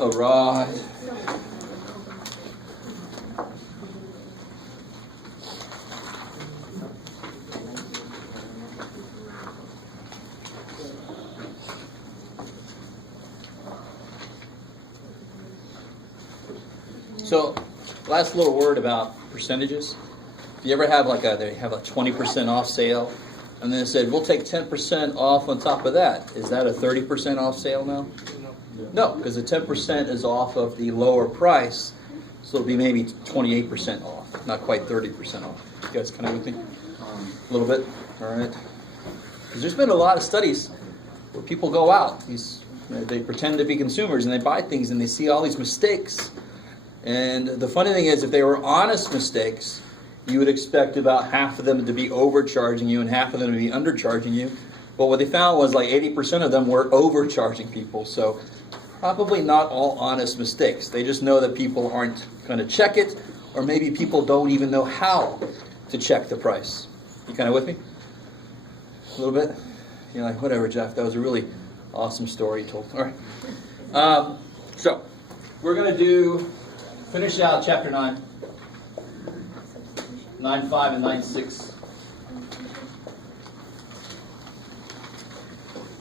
All right. So, last little word about percentages. If you ever have they have a 20% off sale, and then it said, we'll take 10% off on top of that. Is that a 30% off sale now? No, because the 10% is off of the lower price, so it'll be maybe 28% off, not quite 30% off. You guys kind of with me? A little bit? All right. Because there's been a lot of studies where people go out, they pretend to be consumers, and they buy things, and they see all these mistakes. And the funny thing is, if they were honest mistakes, you would expect about half of them to be overcharging you and half of them to be undercharging you. But what they found was like 80% of them were overcharging people. So probably not all honest mistakes. They just know that people aren't going to check it, or maybe people don't even know how to check the price. You kind of with me? A little bit? You're like, whatever, Jeff. That was a really awesome story you told. All right. So we're going to finish out chapter 9. 9.5 and 9.6.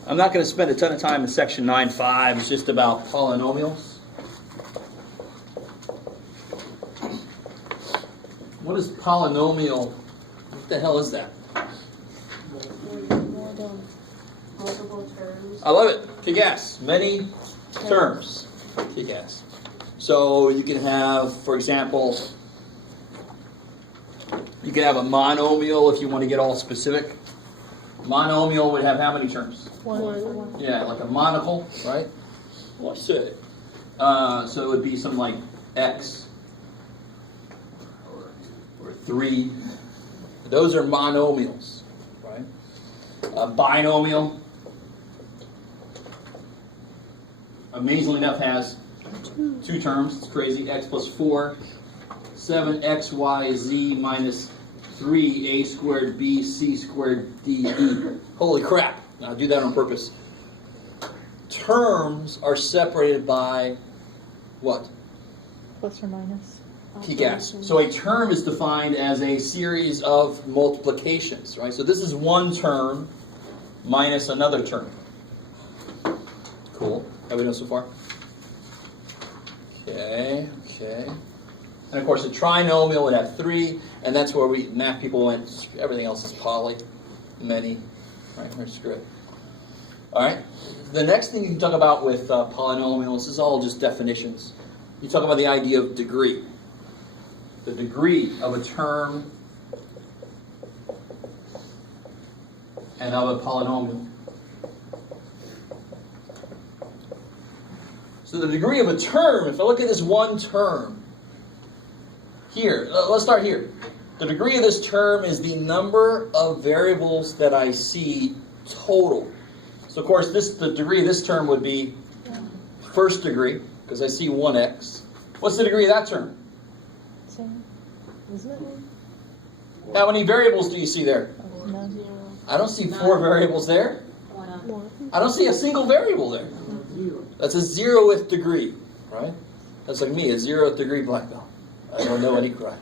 I'm not going to spend a ton of time in section 9.5. It's just about polynomials. What is polynomial? What the hell is that? Multiple terms. I love it. Kick ass. Many terms. Kick ass. So you can have, for example, you can have a monomial if you want to get all specific. Monomial would have how many terms? One. Yeah, like a monocle, right? Well, I said it. So it would be something like x or 3. Those are monomials, right? A binomial, amazingly enough, has 2 terms. It's crazy. X plus 4, 7xyz minus 3a squared b c squared d e. Holy crap. Now, I do that on purpose. Terms are separated by what? Plus or minus. Key gas. So a term is defined as a series of multiplications, right? So this is one term minus another term. Cool. How we doing so far? Okay. And of course, a trinomial would have 3, and that's where math people went, everything else is poly, many, right? Or screw it. All right. The next thing you can talk about with polynomials is all just definitions. You talk about the idea of degree. The degree of a term and of a polynomial. So the degree of a term, if I look at this one term, here, let's start here. The degree of this term is the number of variables that I see total. So of course, the degree of this term would be first degree, because I see 1x. What's the degree of that term? Same. Isn't it? How many variables do you see there? None. I don't see 4 variables there. One. I don't see a single variable there. That's a 0th degree, right? That's like me, a 0th degree black belt. I don't know any crime.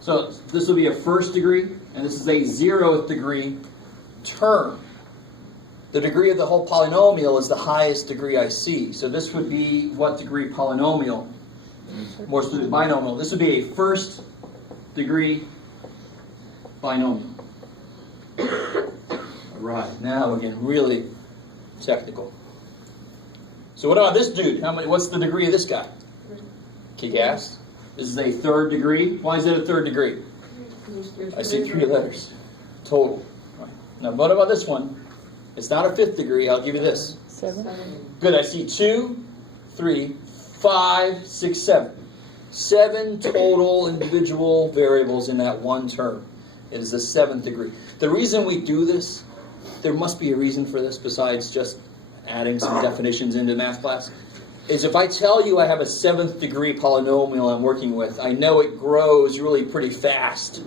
So this will be a first degree, and this is a 0th degree term. The degree of the whole polynomial is the highest degree I see. So this would be what degree polynomial? More specifically, binomial. This would be a first degree binomial. All right, now we're getting really technical. So what about this dude? What's the degree of this guy? Kick ass. This is a 3rd degree. Why is it a 3rd degree? I see 3 letters total. Right. Now what about this one? It's not a 5th degree. I'll give you this. 7. Good. I see 2, 3, 5, 6, 7. 7 total individual variables in that one term. It is the 7th degree. The reason we do this, there must be a reason for this besides just adding some definitions into math class, is if I tell you I have a 7th degree polynomial I'm working with, I know it grows really pretty fast.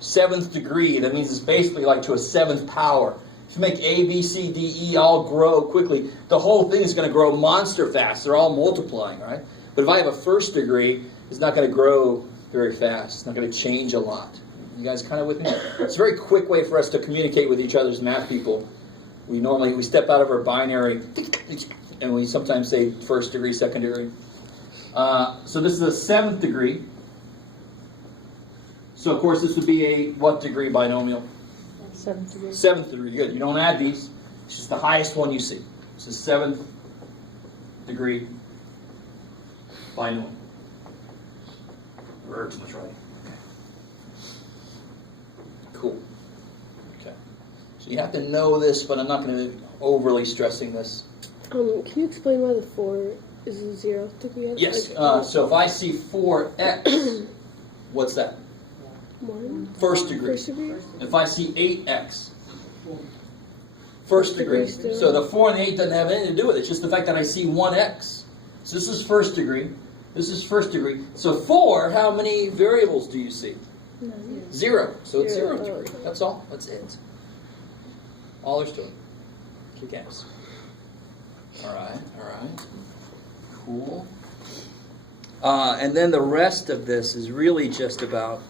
7th degree, that means it's basically like to a 7th power. If you make A, B, C, D, E all grow quickly, the whole thing is going to grow monster fast. They're all multiplying, right? But if I have a first degree, it's not going to grow very fast. It's not going to change a lot. You guys kind of with me? It's a very quick way for us to communicate with each other as math people. We step out of our binary, and we sometimes say first degree, second degree. So this is a 7th degree. So of course this would be a what degree binomial? 7th degree. 7th degree. Good. You don't add these. It's just the highest one you see. It's a 7th degree binomial. Too much writing. Cool. Okay. So you have to know this, but I'm not going to overly stressing this. Can you explain why the 4 is a 0th degree? Yes. So if I see 4x, what's that? 1. First degree. First degree? If I see 8x, first degree. So the 4 and 8 doesn't have anything to do with it. It's just the fact that I see 1x. So this is first degree. This is first degree. So 4, how many variables do you see? 0. So it's 0th degree. That's all. That's it. All there's to it. Kick ass. All right. Cool. And then the rest of this is really just about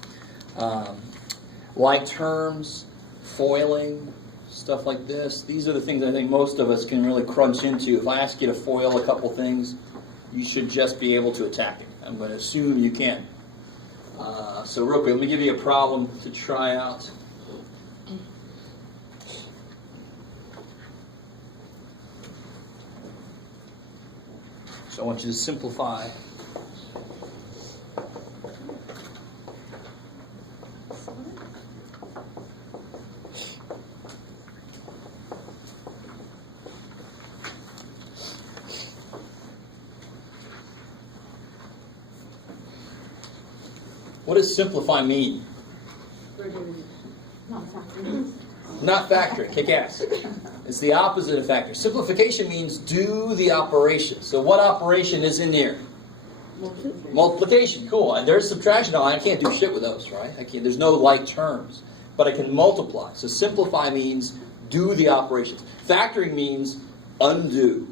like terms, foiling, stuff like this. These are the things I think most of us can really crunch into. If I ask you to foil a couple things, you should just be able to attack it. I'm going to assume you can. So real quick, let me give you a problem to try out. So I want you to simplify. What does simplify mean? Not factoring. Kick ass. It's the opposite of factoring. Simplification means do the operation. So what operation is in here? Multiplication. Cool. And there's subtraction. No, I can't do shit with those, right? I can't. There's no like terms. But I can multiply. So simplify means do the operations. Factoring means undo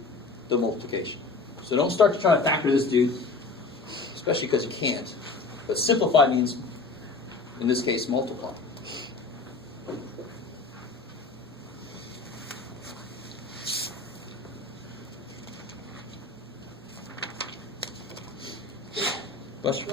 the multiplication. So don't start to try to factor this, dude. Especially because you can't. But simplify means, in this case, multiply. Question?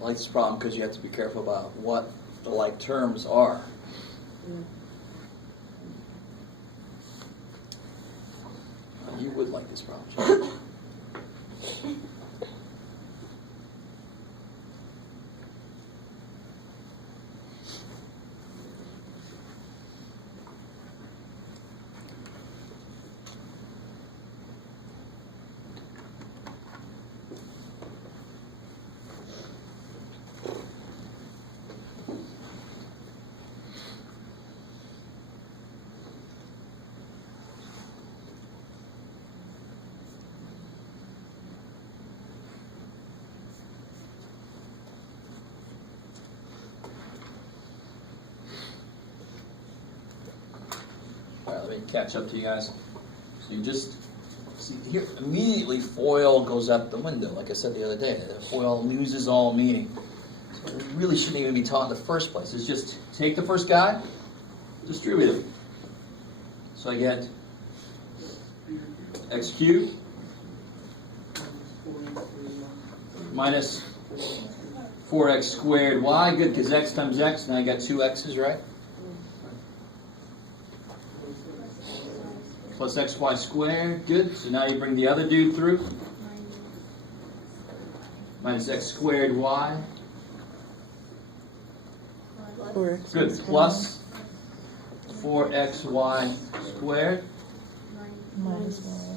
I like this problem because you have to be careful about what the like terms are. You would like this problem. Alright, let me catch up to you guys. So you just see here, immediately FOIL goes out the window, like I said the other day. The FOIL loses all meaning. So it really shouldn't even be taught in the first place. It's just take the first guy, distribute it. So I get x cubed minus 4x squared y, good, because x times x, now you got two x's, right? Plus xy squared, good. So now you bring the other dude through. Minus x squared y. Good, plus 4xy squared Minus Y.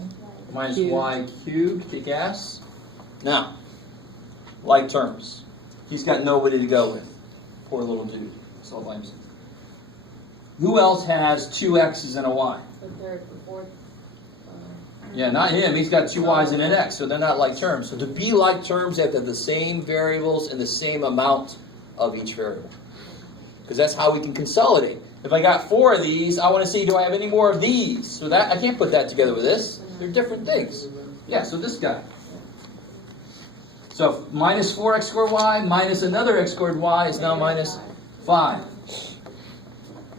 minus Cubed. y cubed, kick ass. Now, like terms. He's got nobody to go with. Poor little dude. It's all by himself. Who else has two x's and a y? The third, the fourth. Yeah, not him. He's got two y's and an x, so they're not like terms. So to be like terms, they have to have the same variables and the same amount of each variable. Because that's how we can consolidate. If I got four of these, I want to see, do I have any more of these? So that I can't put that together with this. They're different things. Yeah, so this guy. So minus 4x squared y minus another x squared y is now minus 5.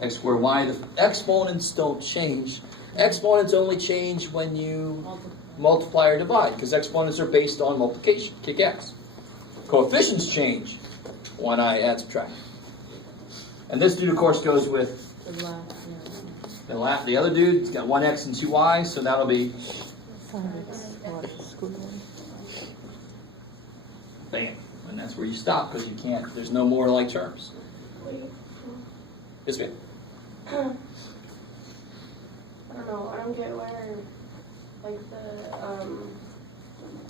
X squared y, the exponents don't change. Exponents only change when you multiply or divide, because exponents are based on multiplication, kick x. Coefficients change when I add subtract. And this dude, of course, goes with the other dude. He's got one x and two y's, so that'll be 5x squared. bam. And that's where you stop, because you can't, there's no more like terms. Yes, ma'am. I don't know, I don't get where, like,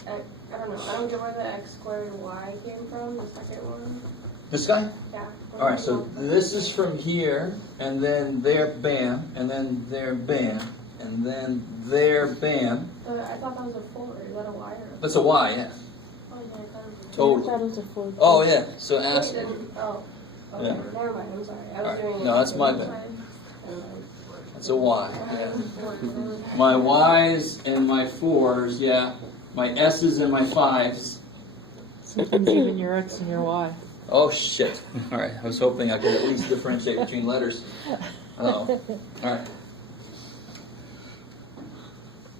I don't know, I don't get where the x squared y came from, the second one. This guy? Yeah. Alright, so this is from here, and then there, bam, and then there, bam, and then there, bam. I thought that was a 4, is that a y or a That's a y, yeah. Oh, yeah, I thought it was a Totally. I thought it was a 4. Oh, yeah, so Wait, ask. then- Oh, okay, Yeah. never mind, I'm sorry, I was Alright, doing. no, that's my bad. That's a y. Yeah. My y's and my 4's, yeah. My s's and my 5's. Sometimes even your X and your Y. Oh, shit. Alright, I was hoping I could at least differentiate between letters. Oh, alright.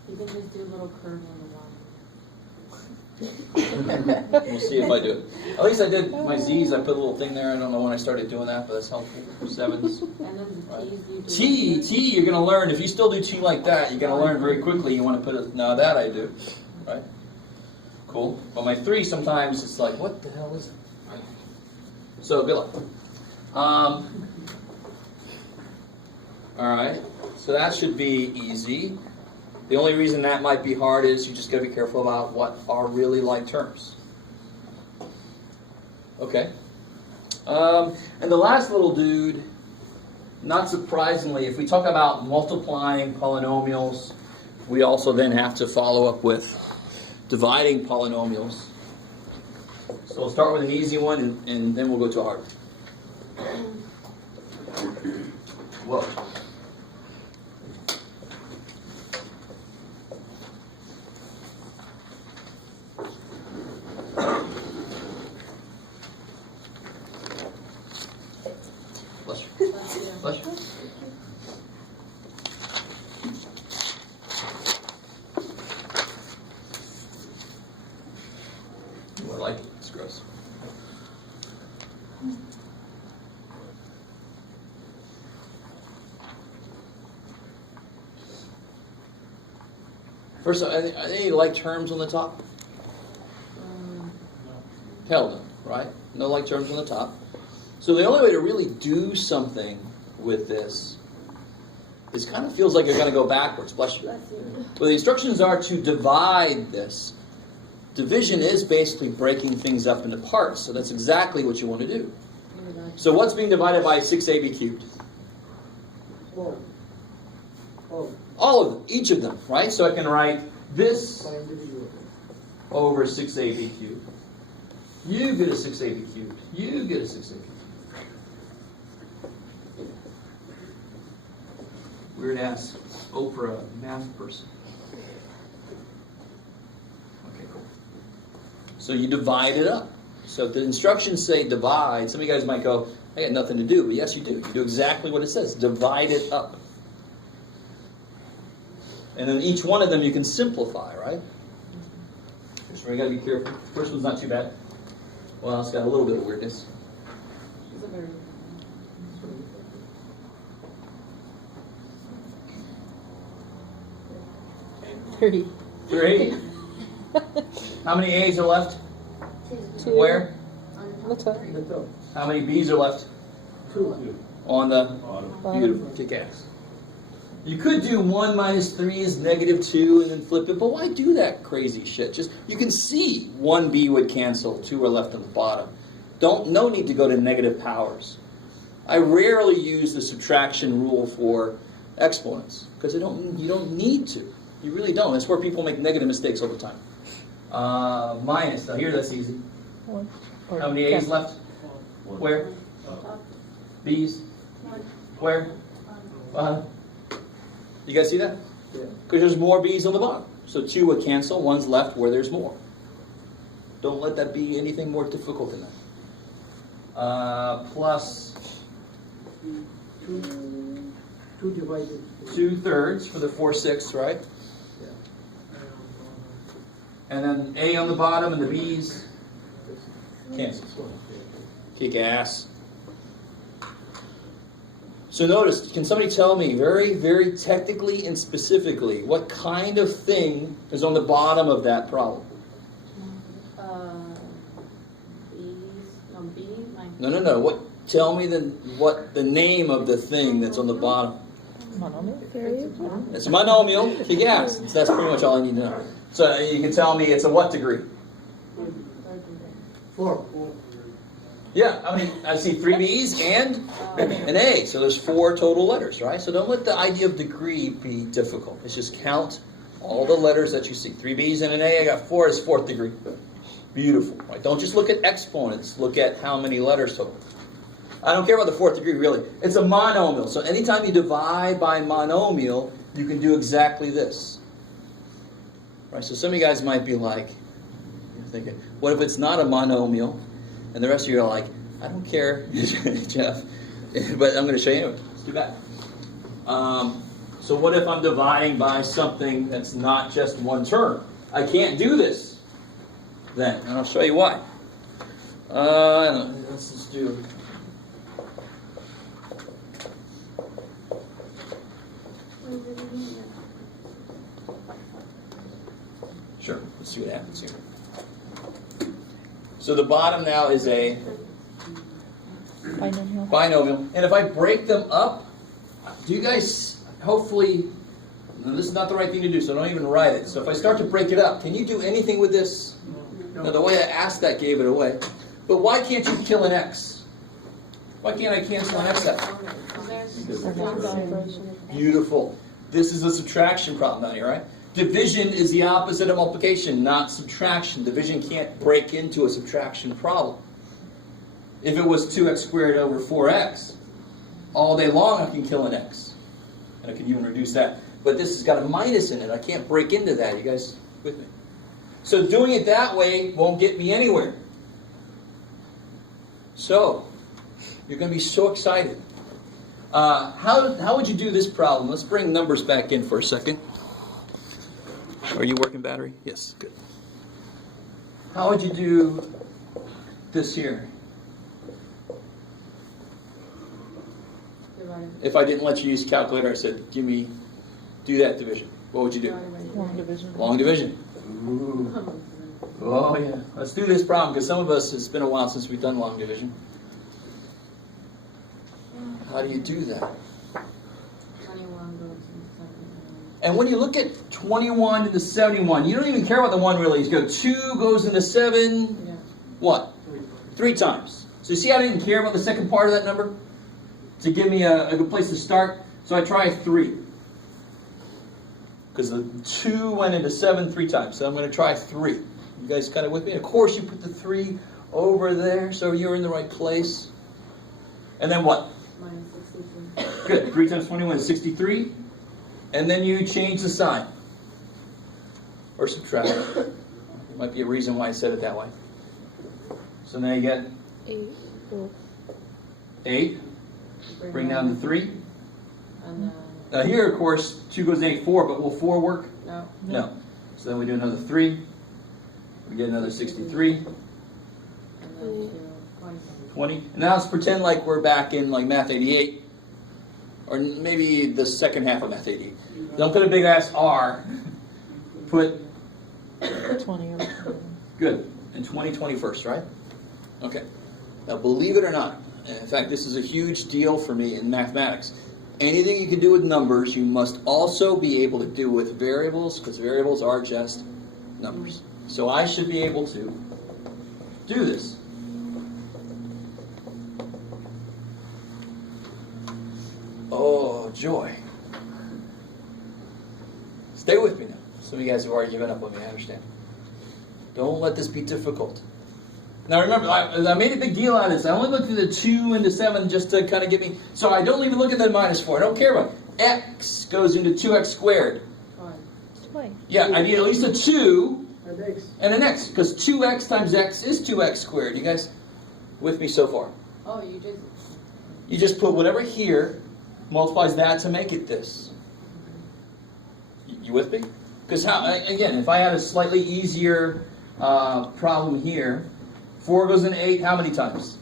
You can just do a little curve on We'll see if I do it. At least I did my z's, I put a little thing there. I don't know when I started doing that, but that's helpful. 7's. the one. And then the t's you do. T, you're going to learn. If you still do T like that, you're going to learn very quickly. You want to put it, now that I do. Right? Cool. But my 3, sometimes it's like, what the hell is it? So, good luck. Alright, so that should be easy. The only reason that might be hard is you just got to be careful about what are really like terms. Okay. And the last little dude, not surprisingly, if we talk about multiplying polynomials, we also then have to follow up with dividing polynomials. So we'll start with an easy one, and then we'll go to a hard one. Whoa. Bless you. Bless you. I like it. It's gross. First, are there any like terms on the top? Hell no, right? No like terms on the top. So the only way to really do something with this is kind of feels like you're going to go backwards. Bless you. Well, the instructions are to divide this. Division is basically breaking things up into parts, so that's exactly what you want to do. So what's being divided by 6ab cubed? All of them, each of them, right? So I can write this over 6ab cubed. You get a 6ab cubed. You get a 6ab cubed. Weird ass Oprah math person. Okay, cool. So you divide it up. So if the instructions say divide, some of you guys might go, I got nothing to do. But yes, you do. You do exactly what it says. Divide it up. And then each one of them you can simplify, right? So we got to be careful. First one's not too bad. Well, it's got a little bit of weirdness. It's a very. 3. 3. How many A's are left? 2. Where? What's up? How many B's are left? 2. On the Bottom. beautiful kick ass. You could do 1 minus 3 is -2 and then flip it, but why do that crazy shit? Just, you can see 1 B would cancel, 2 are left on the bottom. No need to go to negative powers. I rarely use the subtraction rule for exponents because you don't need to. You really don't. That's where people make negative mistakes all the time. Minus. Now here, that's easy. 1. Or How many A's 10. left? Where? B's? Where? You guys see that? Yeah. Because there's more B's on the bottom. So 2 would cancel, 1's left where there's more. Don't let that be anything more difficult than that. Plus 2 divided. 2/3 for the 4/6, right? Yeah. And then A on the bottom and the B's cancel. Kick ass. So notice, can somebody tell me very, very technically and specifically what kind of thing is on the bottom of that problem? B, No. Tell me what the name of the thing that's on the bottom. Monomial. Variable. It's a monomial. Kick ass. That's pretty much all I need to know. So you can tell me it's a what degree? 4. Yeah, I see 3 B's and an A. So there's 4 total letters, right? So don't let the idea of degree be difficult. It's just count all the letters that you see. 3 B's and an A, I got 4 is 4th degree. Beautiful, right? Don't just look at exponents. Look at how many letters total. I don't care about the 4th degree, really. It's a monomial. So anytime you divide by monomial, you can do exactly this. Right? So some of you guys might be like, you're thinking, what if it's not a monomial? And the rest of you are like, I don't care, Jeff. But I'm going to show you anyway. Let's do that. So what if I'm dividing by something that's not just one term? I can't do this then. And I'll show you why. Let's just do... Sure, let's see what happens here. So the bottom now is a Binomial. binomial. And if I break them up, do you guys, hopefully, no, this is not the right thing to do, so don't even write it. So if I start to break it up, can you do anything with this? Now the way I asked that gave it away. But why can't you kill an x? Why can't I cancel an x out? Beautiful. This is a subtraction problem down here, right? Division is the opposite of multiplication, not subtraction. Division can't break into a subtraction problem. If it was 2x squared over 4x, all day long I can kill an x. And I can even reduce that. But this has got a minus in it. I can't break into that. You guys with me? So doing it that way won't get me anywhere. So, you're going to be so excited. How would you do this problem? Let's bring numbers back in for a second. Are you working battery? Yes, good. How would you do this here? If I didn't let you use a calculator, I said, do that division. What would you do? Long division. Long division. Ooh. Oh, yeah. Let's do this problem, because some of us, it's been a while since we've done long division. How do you do that? 21 goes And when you look at 21 into 71, you don't even care about the 1 really. You go 2 goes into 7, Yeah. what? 3 times. So you see I didn't care about the second part of that number? To give me a good place to start. So I try 3. Because the 2 went into 7 3 times. So I'm going to try 3. You guys kind of with me? Of course you put the 3 over there so you're in the right place. And then what? Minus 63. Good. 3 times 21 is 63. And then you change the sign. Or subtract. There might be a reason why I said it that way. So now you get 8. 8. Bring down to 3. And Now here, of course, 2 goes to 8, 4, but will 4 work? no. No. So then we do another 3. We get another 63. And 20. And now let's pretend like we're back in like Math 88, or maybe the second half of Math 88. Don't put a big ass R. Put 20 or 20. good and 20 21st, right? Okay. Now, believe it or not, and in fact, this is a huge deal for me in mathematics. Anything you can do with numbers, you must also be able to do with variables, because variables are just numbers. So I should be able to do this. Oh, joy. Stay with me now. Some of you guys have already given up on me, I understand. Don't let this be difficult. Now remember, I made a big deal out of this. I only looked at the 2 and the 7 just to kind of get me... So I don't even look at the -4. I don't care about it. X goes into 2x squared. 20. Yeah, I need at least a 2 And X. and an x, because 2x times x is 2x squared. You guys with me so far? Oh, you just. You just put whatever here, multiplies that to make it this. You with me? Because how, again, if I had a slightly easier problem here, 4 goes into 8 how many times?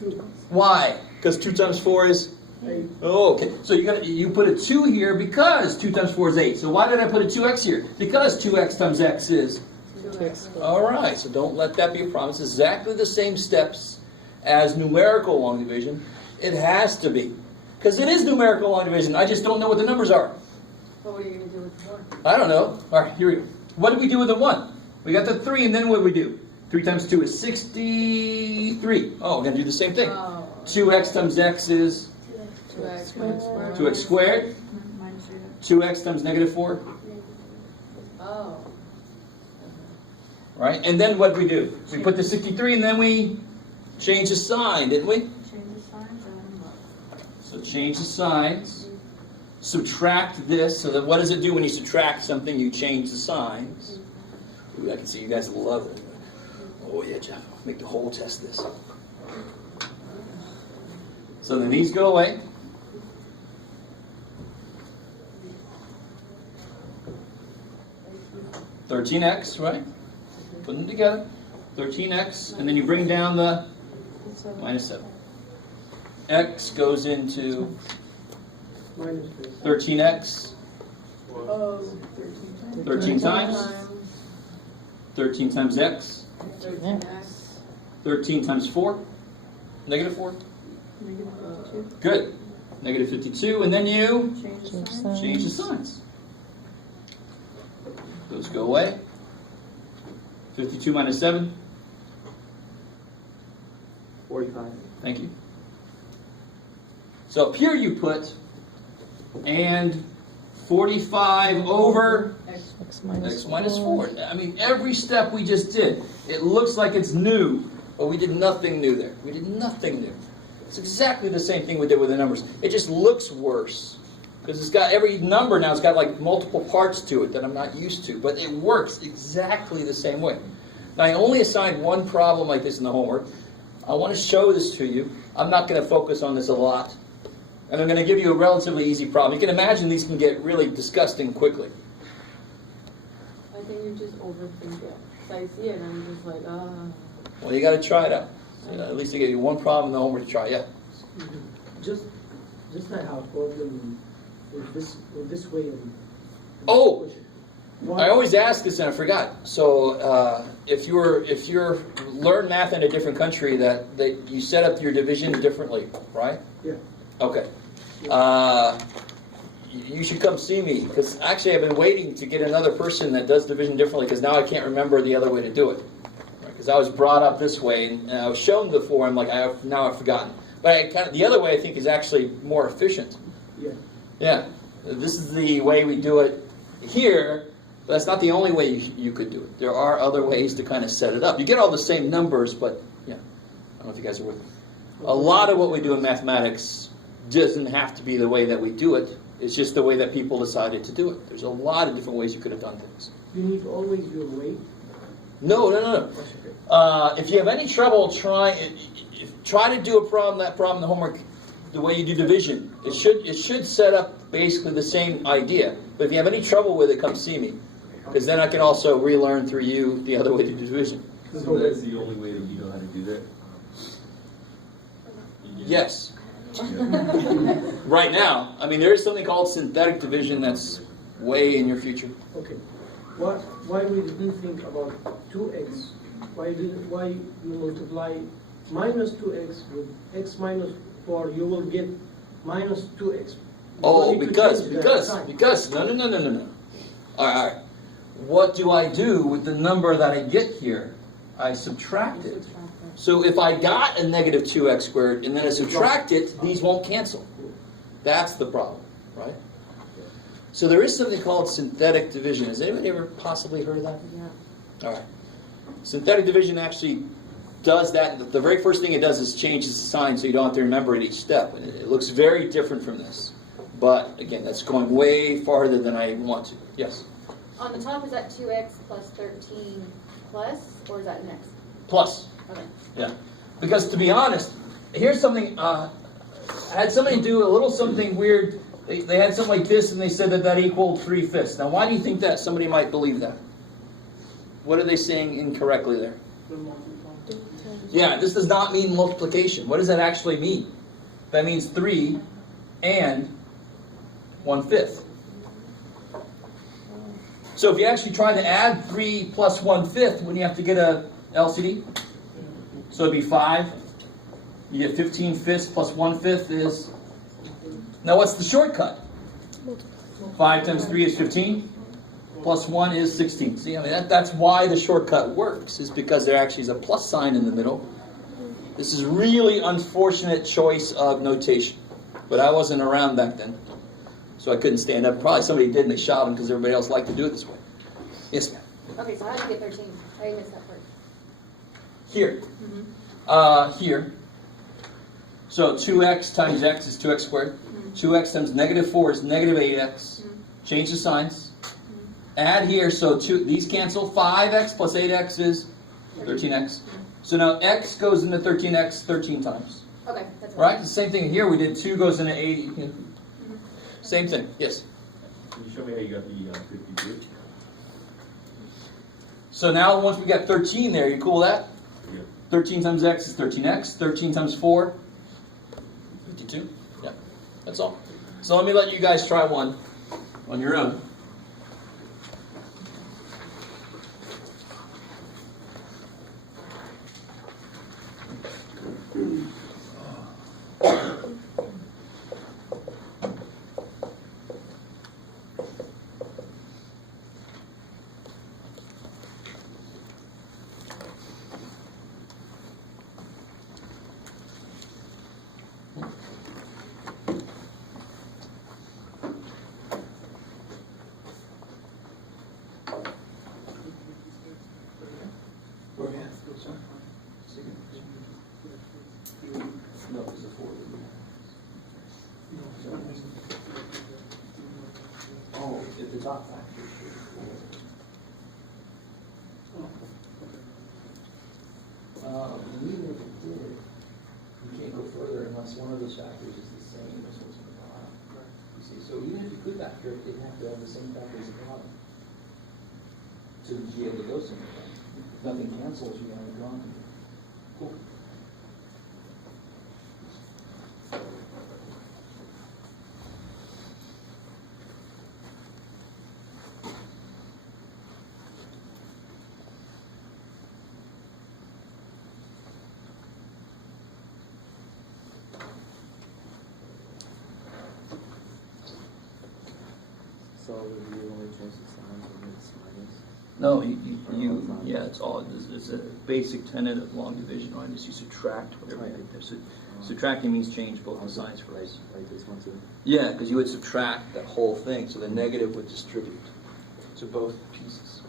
2. Why? Because 2 times 4 is? 8. Oh, okay. So you put a 2 here because 2 times 4 is 8. So why did I put a 2x here? Because 2x times x is? 2x. All right, so don't let that be a problem. It's exactly the same steps as numerical long division. It has to be. Because it is numerical long division. I just don't know what the numbers are. So what are you going to do with the 1? I don't know. All right, here we go. What did we do with the 1? We got the 3, and then what did we do? 3 times 2 is 63. Oh, we're going to do the same thing. Oh. 2x times x is 2x squared. 2x squared. 2x times -4. Oh. Right? And then what did we do? We put the 63, and then we changed the sign, didn't we? So change the signs. Subtract this. So that what does it do when you subtract something? You change the signs. Ooh, I can see you guys love it. Oh yeah, Jeff. Make the whole test this. So then these go away. $13x, right? Put them together. 13x, and then you bring down the -7. X goes into Minus 13x, Oh. 13 times, 13 times x, 13x. 13 times 4, -4. Good. -52, and then you change the signs. Those go away. 52 minus 7. 45. Thank you. So up here you put, and 45 over X. X minus x minus 4. I mean, every step we just did, it looks like it's new, but we did nothing new there. We did nothing new. It's exactly the same thing we did with the numbers. It just looks worse. Because it's got every number now, it's got like multiple parts to it that I'm not used to. But it works exactly the same way. Now, I only assigned one problem like this in the homework. I want to show this to you. I'm not going to focus on this a lot. And I'm going to give you a relatively easy problem. You can imagine these can get really disgusting quickly. I think you just overthink it. So I see it and I'm just like, Well, you got to try it out. So at least I give you one problem in the homework to try. Yeah. Just like our problem with this way. Oh! I always ask this and I forgot. So if you're learn math in a different country, that you set up your division differently, right? Yeah. Okay. You should come see me, because actually I've been waiting to get another person that does division differently, because now I can't remember the other way to do it. Because I was brought up this way and I was shown before. I'm like, now I've forgotten. But the other way I think is actually more efficient. Yeah. Yeah. This is the way we do it here. But that's not the only way you could do it. There are other ways to kind of set it up. You get all the same numbers, but yeah. I don't know if you guys are with me. A lot of what we do in mathematics doesn't have to be the way that we do it. It's just the way that people decided to do it. There's a lot of different ways you could have done things. You need to always do a way. No. If you have any trouble, try to do that problem in the homework the way you do division. It should set up basically the same idea. But if you have any trouble with it, come see me. Because then I can also relearn through you the other way to do division. So that's the only way that you know how to do do that? Yes. Right now, I mean, there is something called synthetic division that's way in your future. Okay. Why we didn't think about 2x? Why you multiply minus 2x with x minus 4, you will get minus 2x. Oh, You need to change that because, no. All right. What do I do with the number that I get here? I subtract it. So if I got a negative 2x squared and then I subtract it, these won't cancel. That's the problem, right? So there is something called synthetic division. Has anybody ever possibly heard of that? Yeah. All right. Synthetic division actually does that. The very first thing it does is changes the sign so you don't have to remember it each step. And it looks very different from this. But again, that's going way farther than I want to. Yes? On the top, is that 2x plus 13 plus, or is that next? Plus. Okay. Yeah. Because to be honest, here's something, I had somebody do a little something weird. They had something like this and they said that equaled 3/5. Now why do you think that somebody might believe that? What are they saying incorrectly there? Yeah, this does not mean multiplication. What does that actually mean? That means 3 and 1/5. So if you actually try to add 3 plus 1/5, wouldn't you have to get a LCD? So it'd be 5. You get 15/5 plus 1/5 is... Now what's the shortcut? 5 times 3 is 15. Plus 1 is 16. See, I mean, that's why the shortcut works, is because there actually is a plus sign in the middle. This is really unfortunate choice of notation. But I wasn't around back then, so I couldn't stand up. Probably somebody did and they shot him because everybody else liked to do it this way. Yes, ma'am. Okay, so how did you get 13? I missed that part. Here. Here. So 2x times x is 2x squared. 2x times negative 4 is negative 8x. Change the signs. Add here, so these cancel. 5x plus 8x is 13x. So now x goes into 13x 13 times. Okay, that's Right? The same thing here. We did 2 goes into 8. Same thing. Yes? Can you show me how you got the 52? So now once we got 13 there, you cool with that? Yeah. 13 times x is 13x. 13 times 4, 52. Yeah, that's all. So let me let you guys try one on your own. No, it's a 4. Oh, at the top factor. We never did. You can't go further unless one of those factors is the same as what's on the bottom. You see, so even if you could factor it, they'd have to have the same factors at the bottom to be able to go somewhere. If nothing cancels, you gotta go on. Cool. So you only change the sign from this minus? No, yeah, it's all, it's a basic tenet of long division, right? Is you subtract whatever you get there. So subtracting means change both the signs for us. Like this one too? Yeah, because you would subtract that whole thing, so the negative would distribute to both pieces.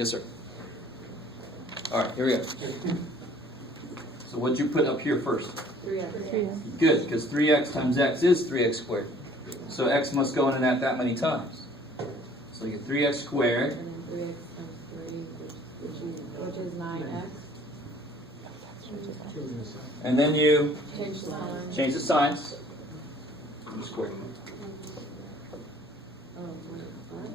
Yes, sir. All right, here we go. So what'd you put up here first? 3x. Good, because 3x times x is 3x squared. So x must go into that many times. So you get 3x squared. And then 3x times 3, which is 9x. And then you Change the sign. change the signs. Squared. Oh, wait, what?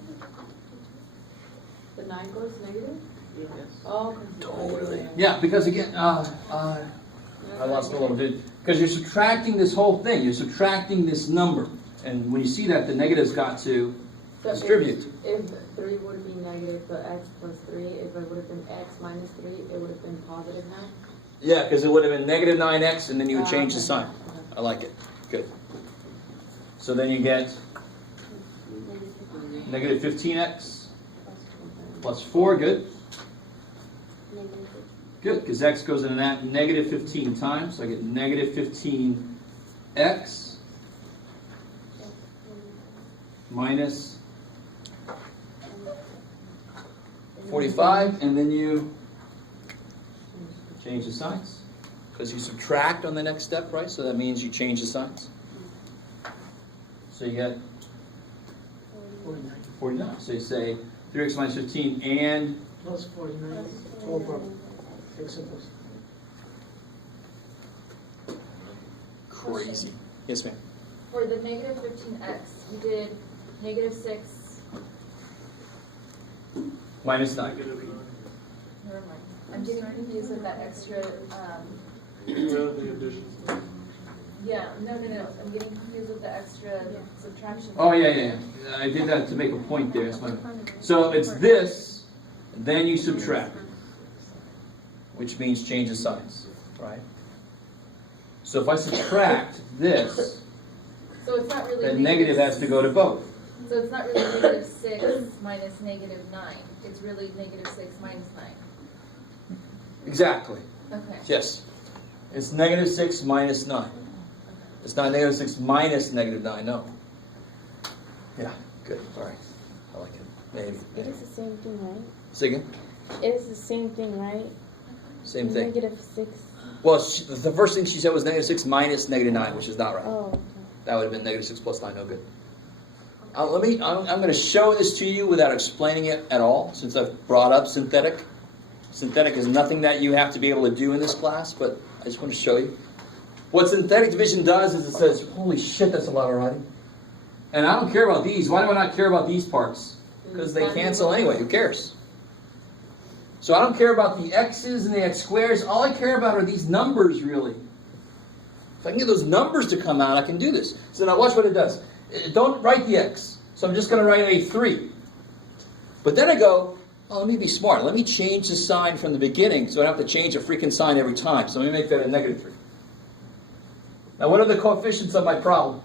The 9 goes negative? Yes. Oh, totally. Yeah, because again, I lost a little bit. Because you're subtracting this whole thing. You're subtracting this number. And when you see that, the negative's got to distribute. If 3 would be negative, the x plus 3, if it would have been x minus 3, it would have been positive 9? Yeah, because it would have been negative 9x, and then you would change the Okay. sign. I like it. Good. So then you get negative 15x plus 4. Good. Good, because x goes into that negative 15 times. So I get negative 15x minus 45, and then you change the signs. Because you subtract on the next step, right? So that means you change the signs. So you get 49. So you say 3x minus 15 and Plus 49 over x plus. crazy. Yes, ma'am. For the negative 15x, you did negative 6, Minus 9. never mind. I'm getting confused with that extra, yeah, no, I'm getting confused with the extra subtraction. Oh, yeah. I did that to make a point there. So it's this, then you subtract, which means change the signs, right? So if I subtract this, So it's not really then negative has to go to both. So it's not really negative 6 minus negative 9. It's really negative 6 minus 9. Exactly. Okay. Yes. It's negative 6 minus 9. It's not negative 6 minus negative 9, no. Yeah, good. All right. I like it. Maybe. It is the same thing, right? Say again? It is the same thing, right? Same thing. Negative 6. Well, the first thing she said was negative 6 minus negative 9, which is not right. Oh, okay. That would have been negative 6 plus 9, no good. I'm going to show this to you without explaining it at all, since I've brought up synthetic. Synthetic is nothing that you have to be able to do in this class, but I just want to show you. What synthetic division does is it says, holy shit, that's a lot of writing. And I don't care about these. Why do I not care about these parts? Because they cancel anyway. Who cares? So I don't care about the x's and the x squares. All I care about are these numbers, really. If I can get those numbers to come out, I can do this. So now watch what it does. Don't write the x. So I'm just going to write a 3. But then I go, oh, let me be smart. Let me change the sign from the beginning so I don't have to change a freaking sign every time. So let me make that a negative 3. Now what are the coefficients of my problem?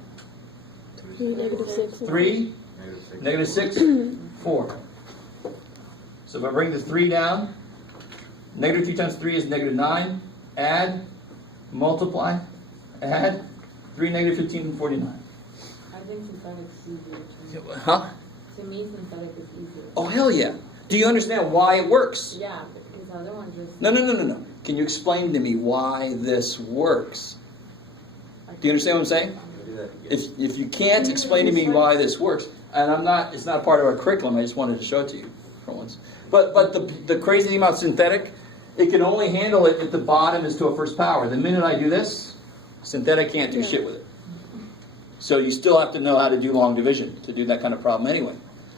Negative 6. 3, negative 6, 4. So if I bring the 3 down, negative 3 times 3 is negative 9. Add, multiply, add, 3, negative 15, and 49. I think synthetic is easier. Huh? To me, synthetic is easier. Oh, hell yeah. Do you understand why it works? Yeah, because the other one just... No. Can you explain to me why this works? Do you understand what I'm saying? If you can't explain to me why this works, and it's not part of our curriculum, I just wanted to show it to you for once. But the crazy thing about synthetic, it can only handle it if the bottom is to a first power. The minute I do this, synthetic can't do shit with it. So you still have to know how to do long division to do that kind of problem anyway.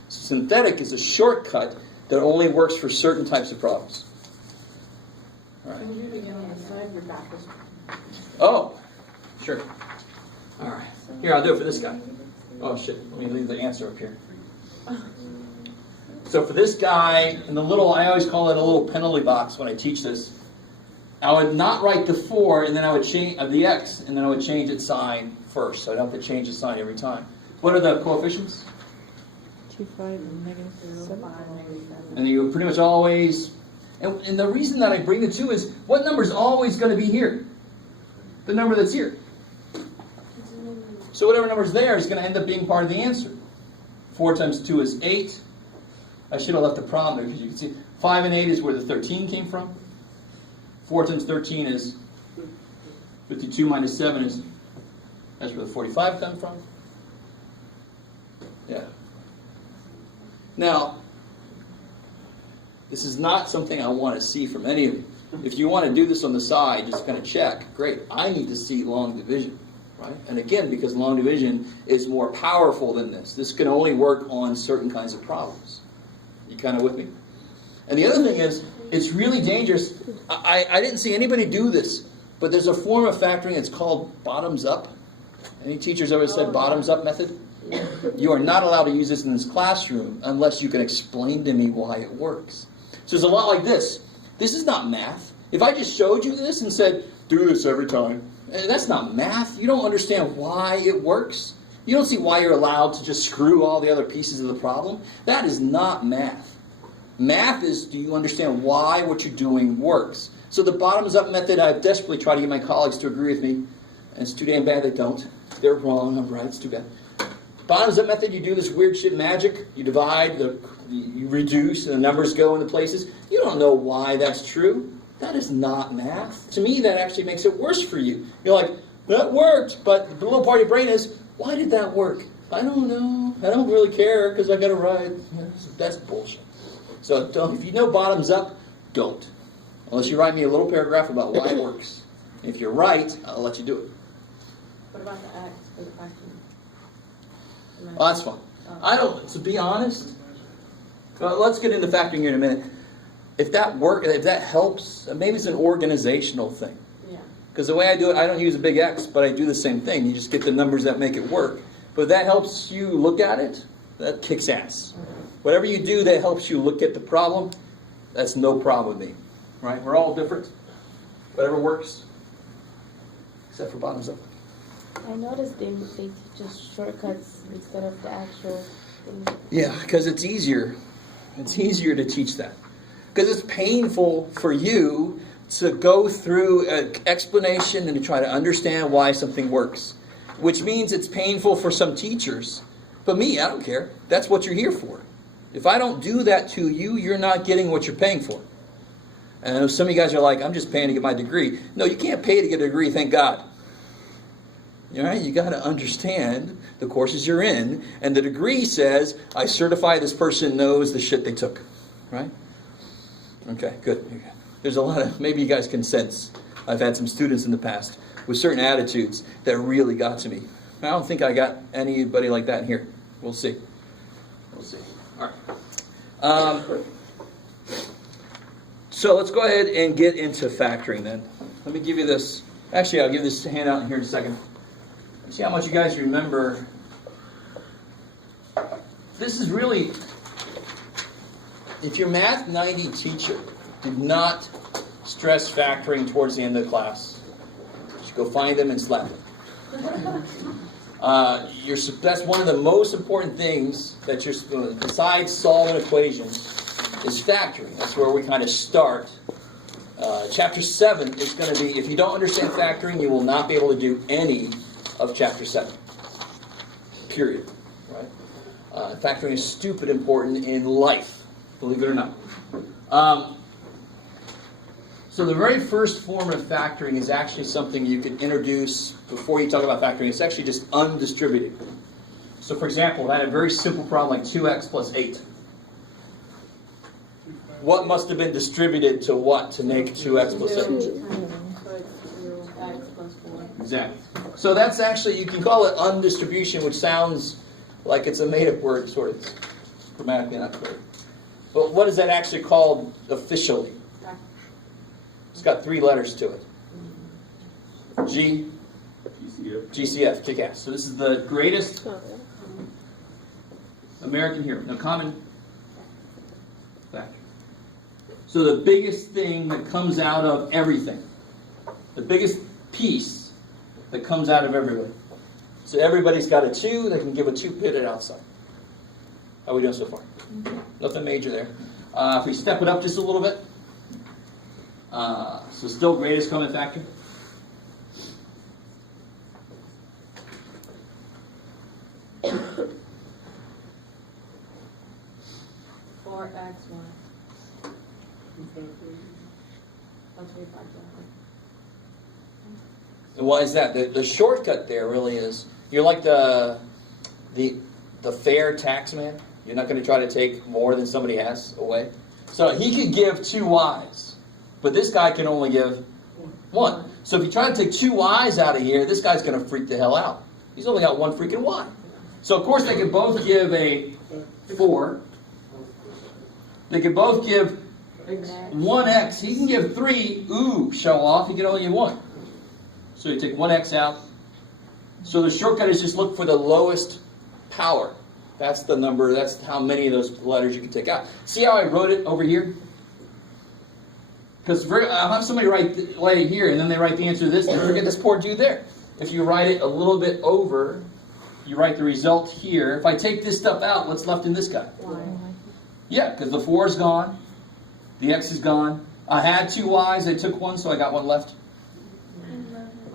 Synthetic is a shortcut that only works for certain types of problems. All right. Oh, sure. All right. Here, I'll do it for this guy. Oh, shit. Let me leave the answer up here. So for this guy, I always call it a little penalty box when I teach this. I would not write the 4, and then I would change the x, and then I would change its sign first. So I don't have to change the sign every time. What are the coefficients? 2, 5, and negative 7. And you pretty much always... And the reason that I bring the 2 is, what number is always going to be here? The number that's here. So whatever number's there is going to end up being part of the answer. 4 times 2 is 8. I should have left the problem there, because you can see 5 and 8 is where the 13 came from. 4 times 13 is 52 minus 7 is, that's where the 45 comes from. Yeah. Now, this is not something I want to see from any of you. If you want to do this on the side, just kind of check, great. I need to see long division, right? And again, because long division is more powerful than this. This can only work on certain kinds of problems. You kind of with me? And the other thing is, it's really dangerous. I didn't see anybody do this, but there's a form of factoring that's called bottoms up. Any teachers ever said bottoms up method? You are not allowed to use this in this classroom unless you can explain to me why it works. So it's a lot like this. This is not math. If I just showed you this and said, do this every time, that's not math. You don't understand why it works. You don't see why you're allowed to just screw all the other pieces of the problem. That is not math. Math is, do you understand why what you're doing works? So the bottoms-up method, I've desperately tried to get my colleagues to agree with me, and it's too damn bad they don't. They're wrong, I'm right, it's too bad. Bottoms-up method, you do this weird shit magic. You divide, you reduce, and the numbers go into places. You don't know why that's true. That is not math. To me, that actually makes it worse for you. You're like, that worked, but the little part of your brain is, why did that work? I don't know. I don't really care because I got to write. That's bullshit. So if you know bottoms up, don't. Unless you write me a little paragraph about why it works. If you're right, I'll let you do it. What about the X for the factoring? Well, that's fine. I don't, to be honest, let's get into factoring here in a minute. If that helps, maybe it's an organizational thing. Yeah. Because the way I do it, I don't use a big X, but I do the same thing. You just get the numbers that make it work. But if that helps you look at it, that kicks ass. Whatever you do that helps you look at the problem, that's no problem with me. Right? We're all different. Whatever works. Except for bottoms up. I noticed they teach just shortcuts instead of the actual thing. Yeah, because it's easier. It's easier to teach that. Because it's painful for you to go through an explanation and to try to understand why something works. Which means it's painful for some teachers. But me, I don't care. That's what you're here for. If I don't do that to you, you're not getting what you're paying for. And I know some of you guys are like, I'm just paying to get my degree. No, you can't pay to get a degree, thank God. All right, you got to understand the courses you're in, and the degree says, I certify this person knows the shit they took. Right? Okay, good. There's a lot of, maybe you guys can sense, I've had some students in the past with certain attitudes that really got to me. I don't think I got anybody like that in here. We'll see. We'll see. All right. So let's go ahead and get into factoring then. Let me give you this. Actually, I'll give this handout in here in a second. See how much you guys remember. This is really, if your Math 90 teacher did not stress factoring towards the end of the class, you should go find them and slap them. That's one of the most important things that you're, besides solving equations, is factoring. That's where we kind of start. Chapter 7 is going to be, if you don't understand factoring, you will not be able to do any of Chapter 7. Period. Right? Factoring is stupid important in life, believe it or not. So the very first form of factoring is actually something you could introduce before you talk about factoring. It's actually just undistributed. So for example, I had a very simple problem like 2x plus 8. What must have been distributed to what to make 2x plus 8? So it's 2 X plus 4. Exactly. So that's actually, you can call it undistribution, which sounds like it's a made-up word, sort of. It's grammatically not clear. But what is that actually called officially? It's got 3 letters to it. G, GCF, kick-ass. So this is the greatest American hero. No, common factor. So the biggest thing that comes out of everything, the biggest piece that comes out of everybody. So everybody's got a 2, they can give a 2 pitted outside. How are we doing so far? Nothing major there. If we step it up just a little bit, so still greatest common factor. Why? That's way back down. And why is that? The shortcut there really is, you're like the fair tax man. You're not going to try to take more than somebody has away. So he could give 2 Ys, but this guy can only give 1. So if you try to take 2 Ys out of here, this guy's going to freak the hell out. He's only got 1 freaking Y. So of course they can both give a 4. They can both give 1x. He can give 3. Ooh, show off. He can only give 1. So you take 1x out. So the shortcut is just look for the lowest power. That's the number. That's how many of those letters you can take out. See how I wrote it over here? Because I'll have somebody write it here, and then they write the answer to this, and forget this poor dude there. If you write it a little bit over, you write the result here. If I take this stuff out, what's left in this guy? Why? Yeah, because the 4 is gone. The x is gone. I had 2 y's. I took 1, so I got 1 left.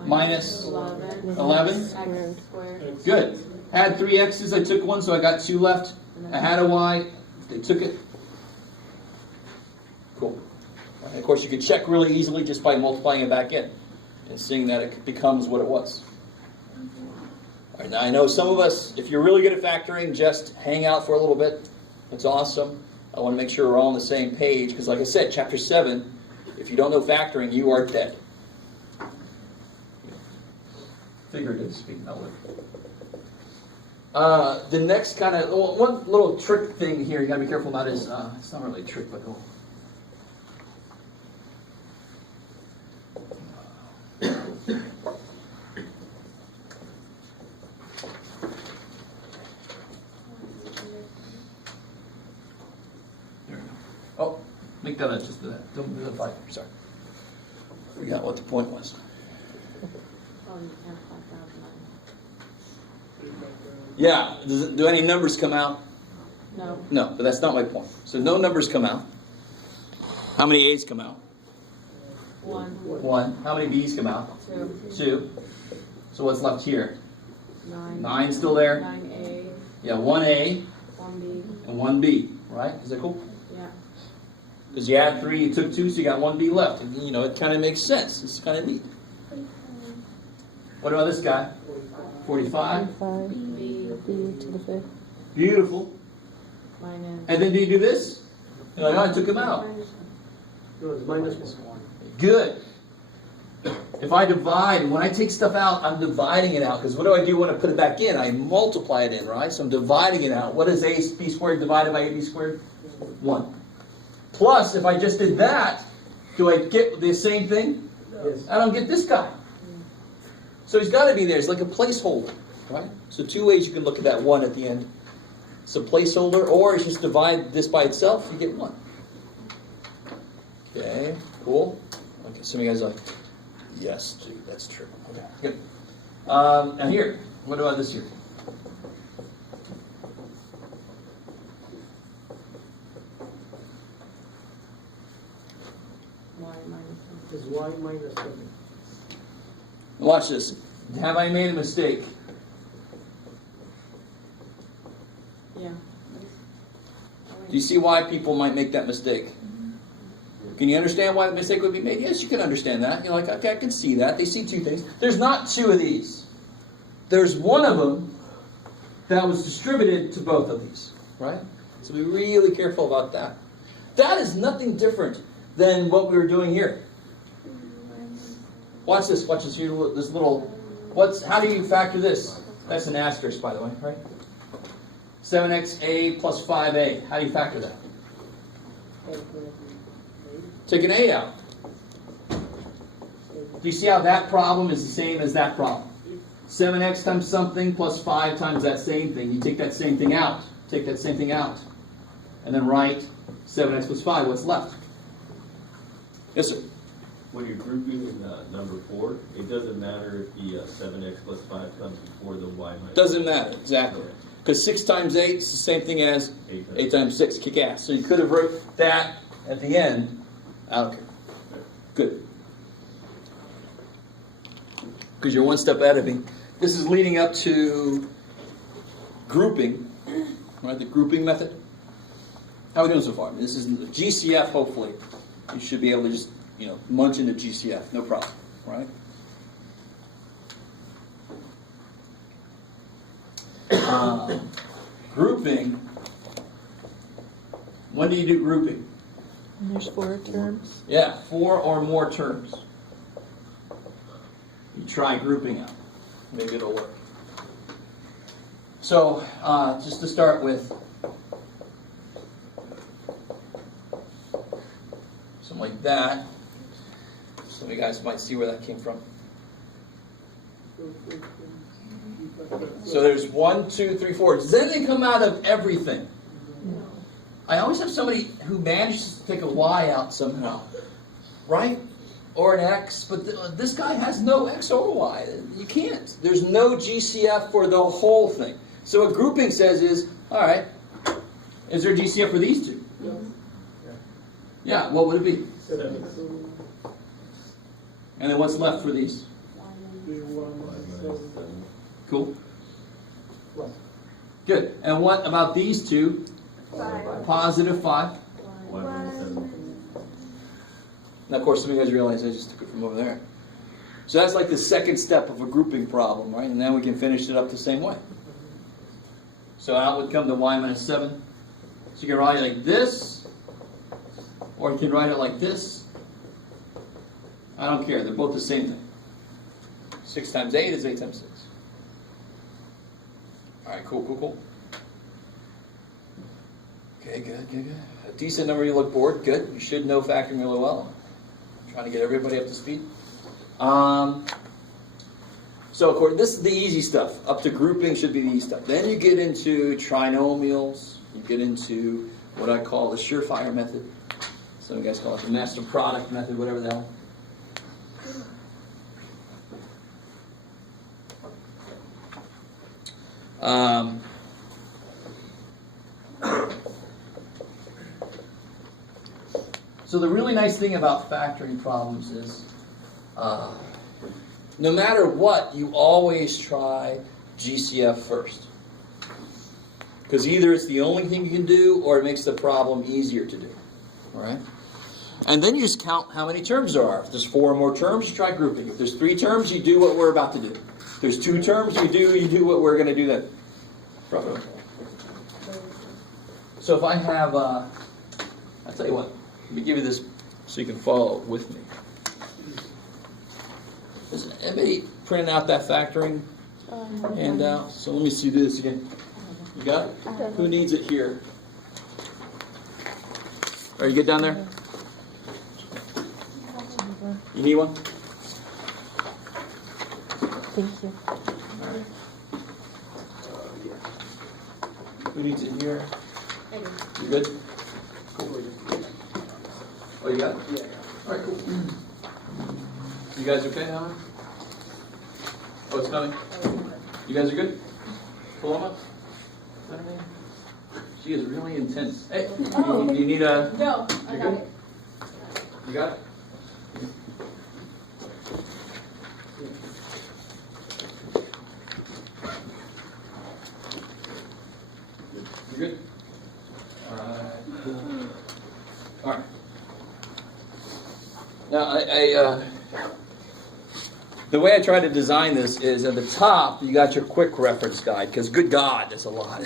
Minus 11. X squared. Good. Had 3 x's. I took 1, so I got 2 left. I had a y. They took it. Cool. And of course, you can check really easily just by multiplying it back in and seeing that it becomes what it was. All right, now I know some of us, if you're really good at factoring, just hang out for a little bit. It's awesome. I want to make sure we're all on the same page because, like I said, chapter 7, if you don't know factoring, you are dead. Figurative speaking, not literal. The next kind of, one little trick thing here you got to be careful about is, it's not really a trick, but oh, make that just that. Don't do the 5. Sorry. Forgot what the point was. Oh, you can't 5,000. Yeah. Do any numbers come out? No. No, but that's not my point. So no numbers come out. How many A's come out? 1. 1. How many B's come out? 2. 2. So what's left here? 9. 9 still there? 9A. Yeah, 1A 1B. and 1B. Right? Is that cool? Yeah. Because you had 3, you took 2, so you got 1B left. And, you know, it kind of makes sense. It's kind of neat. What about this guy? 45. 5 B. b to the 5th. Beautiful. Minus. And then do you do this? You're like, oh, I took him out. No, it's minus 1. Good. If I divide, when I take stuff out, I'm dividing it out. Because what do when I put it back in? I multiply it in, right? So I'm dividing it out. What is AB squared divided by AB squared? 1. Plus, if I just did that, do I get the same thing? Yes. I don't get this guy. So he's got to be there. It's like a placeholder, right? So 2 ways you can look at that 1 at the end. It's a placeholder, or it's just divide this by itself, you get 1. Okay, cool. Okay, some of you guys are like, yes, dude, that's true. Okay, good. Now here, what about this here? Y minus 1. Is y minus 7. Watch this. Have I made a mistake? Yeah. Do you see why people might make that mistake? Can you understand why the mistake would be made? Yes, you can understand that. You're like, okay, I can see that. They see 2 things. There's not 2 of these. There's one of them that was distributed to both of these, right? So be really careful about that. That is nothing different than what we were doing here. Watch this. Watch this. Here, this little. How do you factor this? That's an asterisk, by the way, right? 7xa plus 5a. How do you factor that? Take an a out. Do you see how that problem is the same as that problem? 7x times something plus 5 times that same thing. You take that same thing out. Take that same thing out. And then write 7x plus 5. What's left? Yes, sir. When you're grouping number 4, it doesn't matter if the 7x plus 5 comes before the y minus. Doesn't matter, exactly. Because 6 times 8 is the same thing as 8 times 6. Kick ass. So you could have wrote that at the end. I don't care. Good. Because you're one step ahead of me. This is leading up to grouping, right? The grouping method. How are we doing so far? This is the GCF, hopefully. You should be able to just, munch into GCF, no problem, right? Grouping. When do you do grouping? And there's 4 terms. Yeah, 4 or more terms. You try grouping out. Maybe it'll work. So, just to start with, something like that. Some of you guys might see where that came from. So there's 1, 2, 3, 4. Then they come out of everything. I always have somebody who manages to take a Y out somehow, right? Or an X, but this guy has no X or Y. You can't. There's no GCF for the whole thing. So what grouping says is, all right, is there a GCF for these two? Yeah, what would it be? 7. And then what's left for these? Cool. Good. And what about these two? 5. Positive 5. 1 minus 7. Now, of course, some of you guys realize I just took it from over there. So that's like the second step of a grouping problem, right? And then we can finish it up the same way. So out would come the y minus 7. So you can write it like this, or you can write it like this. I don't care. They're both the same thing. 6 times 8 is 8 times 6. All right, cool. Okay, good. A decent number, you look bored. Good. You should know factoring really well. I'm trying to get everybody up to speed. So, of course, this is the easy stuff. Up to grouping should be the easy stuff. Then you get into trinomials. You get into what I call the surefire method. Some of you guys call it the master product method, whatever the hell. So the really nice thing about factoring problems is no matter what, you always try GCF first. Because either it's the only thing you can do or it makes the problem easier to do. All right? And then you just count how many terms there are. If there's 4 or more terms, you try grouping. If there's 3 terms, you do what we're about to do. If there's 2 terms, you do what we're going to do then. So if I have, I'll tell you what, let me give you this so you can follow with me. Is anybody printing out that factoring handout? So let me see this again. You got it? Who needs it here? Are you good down there? You need one? Thank you. Who needs it here? You good? Cool. Oh, you got it? Yeah. All right, cool. You guys okay now? Oh, it's coming? You guys are good? Pull them up. Is that her name? She is really intense. Hey, do you need a... No, I You got good? it. You got it? You good? All right. Now, the way I try to design this is at the top, you got your quick reference guide, because good God, that's a lot.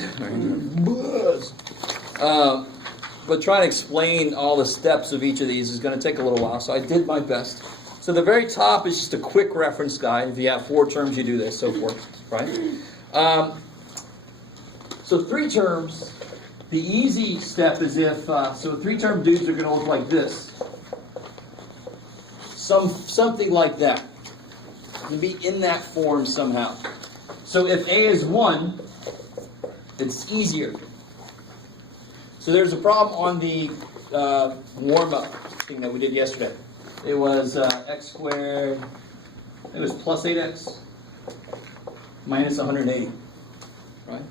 But trying to explain all the steps of each of these is going to take a little while, so I did my best. So the very top is just a quick reference guide. If you have 4 terms, you do this, so forth, right? So 3 terms, the easy step is if, so 3-term dudes are going to look like this. Something like that. You be in that form somehow. So if A is 1, it's easier. So there's a problem on the warm-up thing that we did yesterday. It was x squared, it was plus 8x minus 180, right?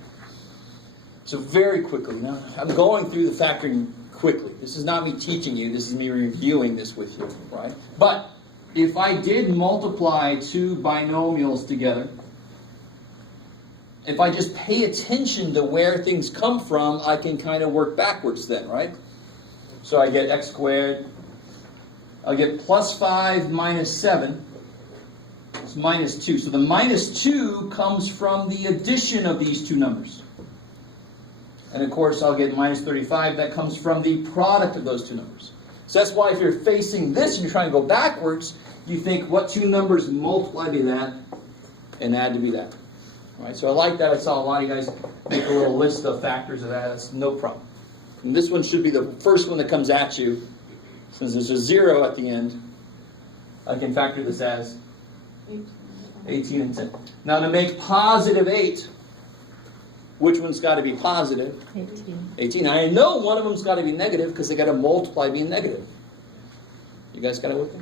So very quickly, now I'm going through the factoring quickly. This is not me teaching you, this is me reviewing this with you, right? But if I did multiply 2 binomials together, if I just pay attention to where things come from, I can kind of work backwards then, right? So I get x squared. I'll get plus 5 minus 7. It's minus 2. So the minus 2 comes from the addition of these two numbers. And of course, I'll get minus 35. That comes from the product of those two numbers. So that's why if you're facing this and you're trying to go backwards, you think what two numbers multiply to that and add to be that. All right, so I like that. I saw a lot of you guys make a little list of factors of that. That's no problem. And this one should be the first one that comes at you. Since there's a 0 at the end, I can factor this as 18 and 10. Now to make positive 8, which one's got to be positive? 18. I know one of them's got to be negative because they got to multiply being negative. You guys got it with me?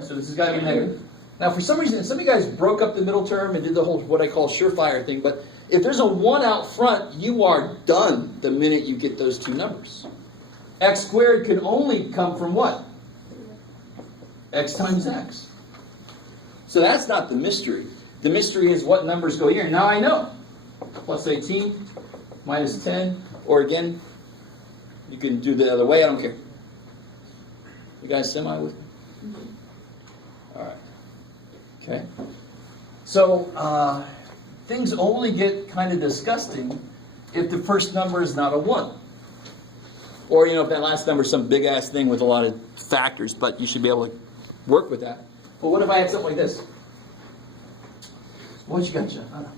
So this has got to be negative. Now for some reason, some of you guys broke up the middle term and did the whole what I call surefire thing, but if there's a 1 out front, you are done the minute you get those two numbers. X squared can only come from what? X times x. So that's not the mystery. The mystery is what numbers go here. Now I know. Plus 18, minus 10, or again, you can do the other way, I don't care. You guys semi with me? All right. Okay. So things only get kind of disgusting if the first number is not a 1. Or, if that last number is some big-ass thing with a lot of factors, but you should be able to work with that. But what if I had something like this? What you got, Jeff? I don't know.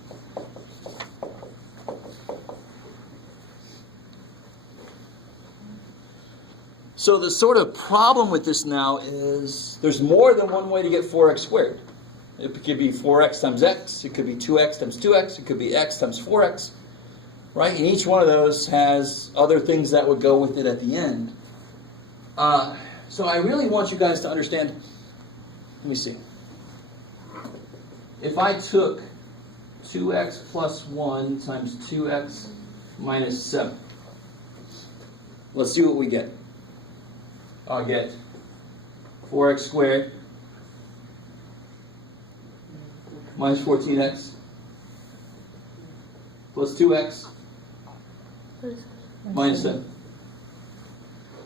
So the sort of problem with this now is there's more than one way to get 4x squared. It could be 4x times x, it could be 2x times 2x, it could be x times 4x. Right? And each one of those has other things that would go with it at the end. So I really want you guys to understand. Let me see. If I took 2x plus 1 times 2x minus 7. Let's see what we get. I'll get 4x squared minus 14x plus 2x minus 7.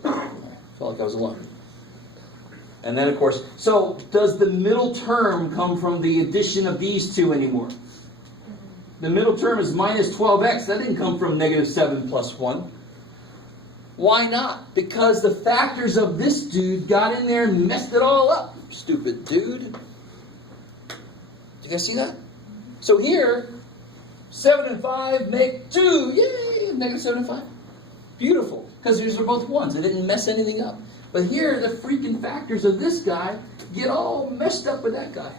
Felt like I was alone. And then, of course, so does the middle term come from the addition of these two anymore? The middle term is minus 12x. That didn't come from negative 7 plus 1. Why not? Because the factors of this dude got in there and messed it all up. Stupid dude. You guys see that? So here, 7 and 5 make 2. Yay! Negative 7 and 5. Beautiful. Because these are both 1s. It didn't mess anything up. But here, the freaking factors of this guy get all messed up with that guy.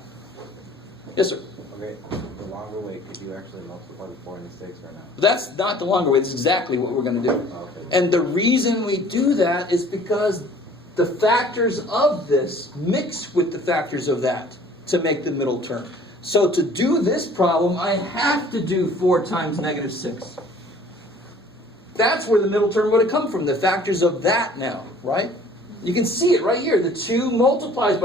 Yes, sir? Okay, the longer way, could you actually multiply the 4 and the 6 right now? That's not the longer way. That's exactly what we're going to do. Okay. And the reason we do that is because the factors of this mix with the factors of that to make the middle term. So to do this problem, I have to do 4 times negative 6. That's where the middle term would have come from, the factors of that now, right? You can see it right here. The 2 multiplies by